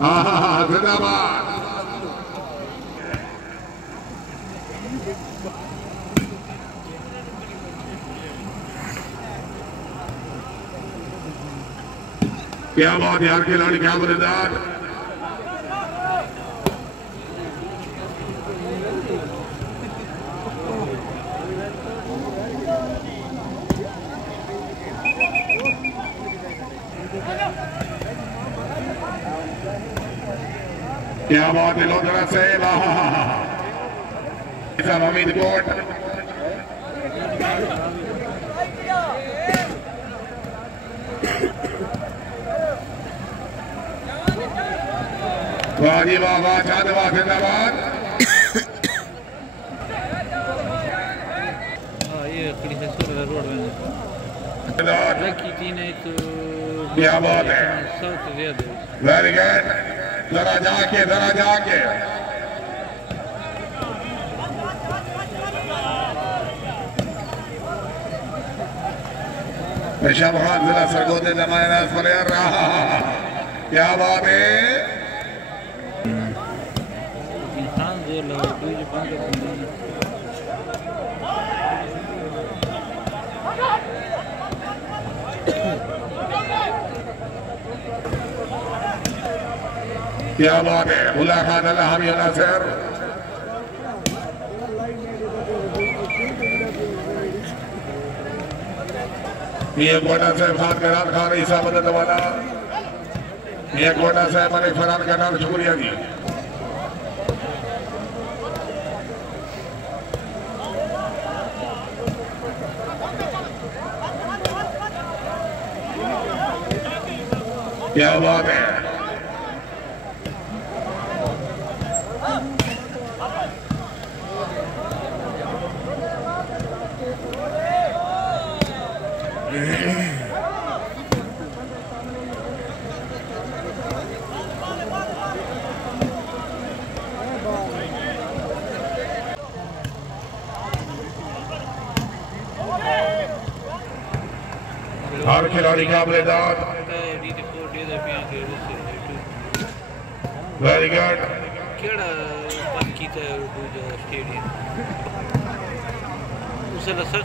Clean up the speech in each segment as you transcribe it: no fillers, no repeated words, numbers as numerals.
जिंदाबाद। क्या बात यार, खिलाड़ी क्या मजेदार। क्या बात है, लोधरा से हमीद कोट। वाह जी वाह वाह, शाहनवाज जिंदाबाद। क्या बात है, वेरी गुड। जरा जाके शबहान जिला सरगोदे जमाना फरियाद रहा। क्या बात है, क्या बात है, मुलाकात हम नासिर। ये कोटा साहब खान का नाम खान ईसा मदद वाला, ये कोटा साहब मलिक फरहान का नाम, शुक्रिया जी। क्या बात है, हर खिलाड़ी का बलिदान। Very good.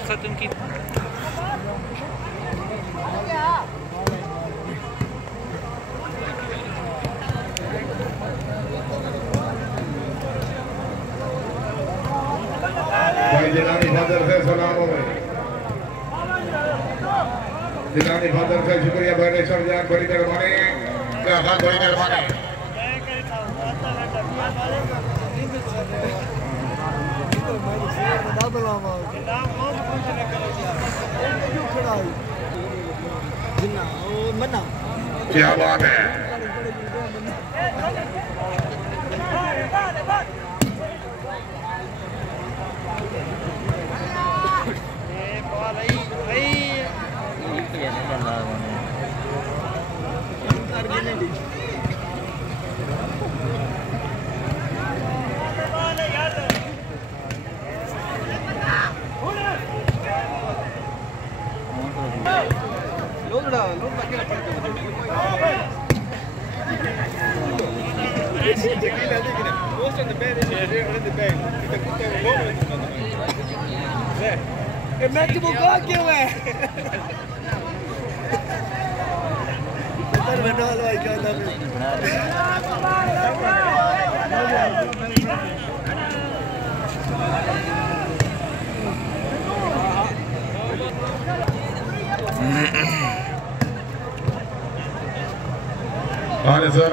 खत्म की जिलानी फादर से सलाम हो गए, जिलानी फादर से शुक्रिया। भुवनेश्वर जान बड़ी मेहरबानी, बड़ी मेहरबानी। क्या बात है, मैं की बुका क्यों है? बना लो क्या था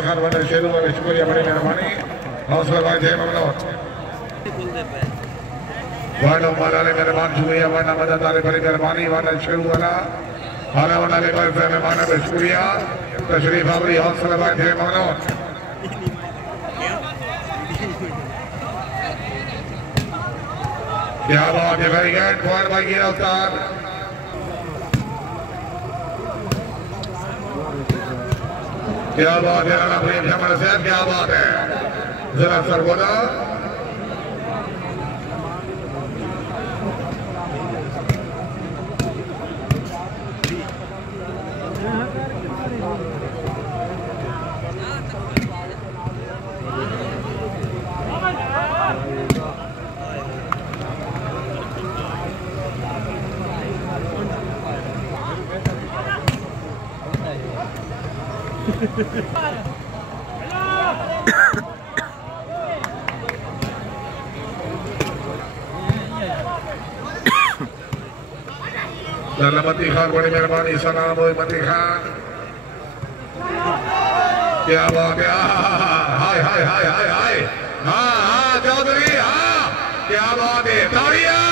खान वाले शेरू वाले शुक्रिया, बड़ी मेहरबानी। हौसला भाई थे ममनून। वाला वाले मेहरबान शुक्रिया, वाला मदद वाले बड़ी मेहरबानी, वाला शेरू वाला वाला वाले बड़े मेहमान पे शुक्रिया। तशरीफ आवरी, हौसला भाई थे ममनून। क्या बात है, वेरी गुड। कुमार भाई की रफ्तार, क्या बात है, राणा प्रेम शमर साहब, क्या बात है। जरा सरगोदा मती खान बड़ी मेहरबानी सलाम हो मती खान क्या बात है हाय हाय हाय हाय हाय हाँ हाँ चौधरी हाँ क्या बात है ताड़ियां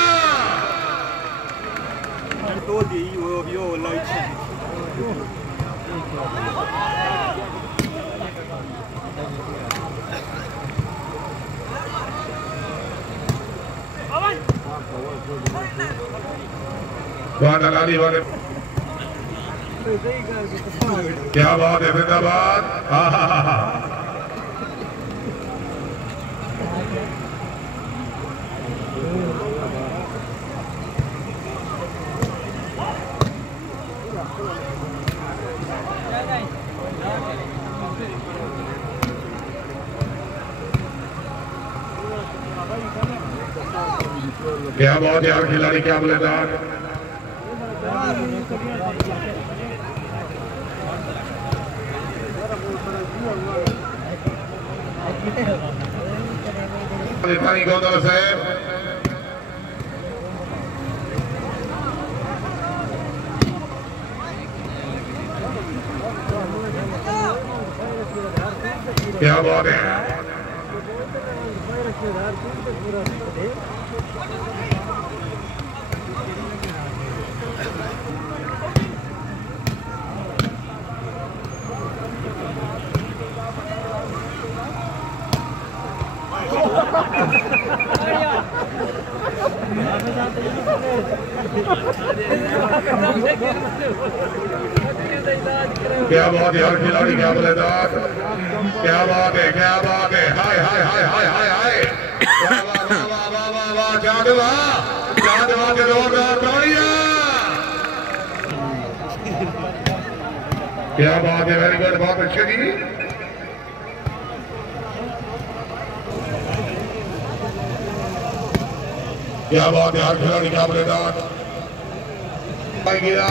वाली वाले क्या बात है जिंदाबाद क्या बात है खिलाड़ी क्या बल्लेबाज गौतम साहब क्या बात है क्या बात है खिलाड़ी क्या बल्लेबाज क्या बात है हाय हाय हाय हाय हाय हाय वाह जादवा के जोरदार ताड़ियां क्या बात है वेरी गुड बहुत अच्छे जी क्या बात है हर खिलाड़ी क्या बल्लेबाज गिरा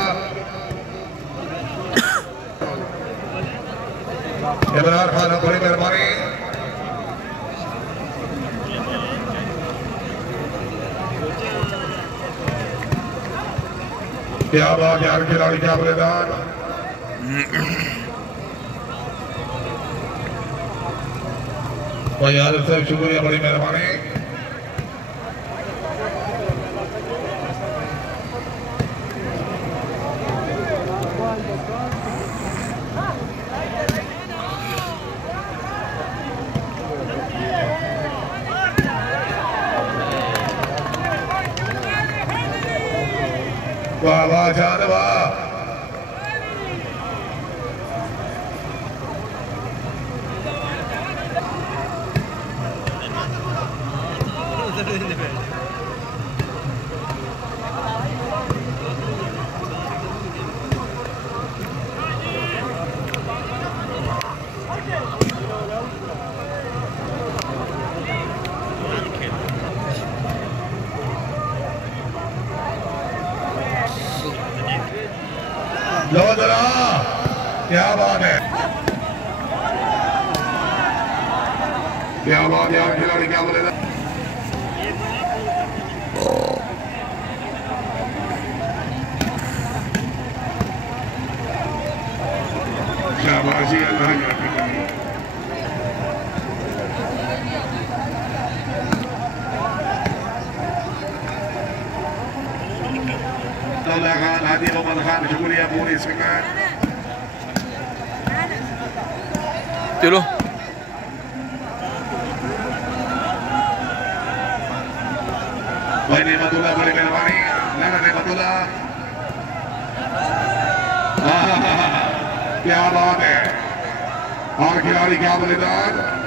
इमरान खान बड़ी मेहरबानी क्या बात है हर खिलाड़ी क्या बल्लेबाज भाई यार साहब शुक्रिया बड़ी मेहरबानी वाह वाह जान वाह लो जरा क्या बात है खिलाड़ी क्या बोलेगा शाबाशी अल्लाह खान हादी मोहम्मद खान शुक्रिया पूरी सरकार चलो भाई नेमतुल्लाह बड़ी मेहरबानी नेमतुल्लाह क्या बात है और खिलाड़ी क्या बल्लेबाज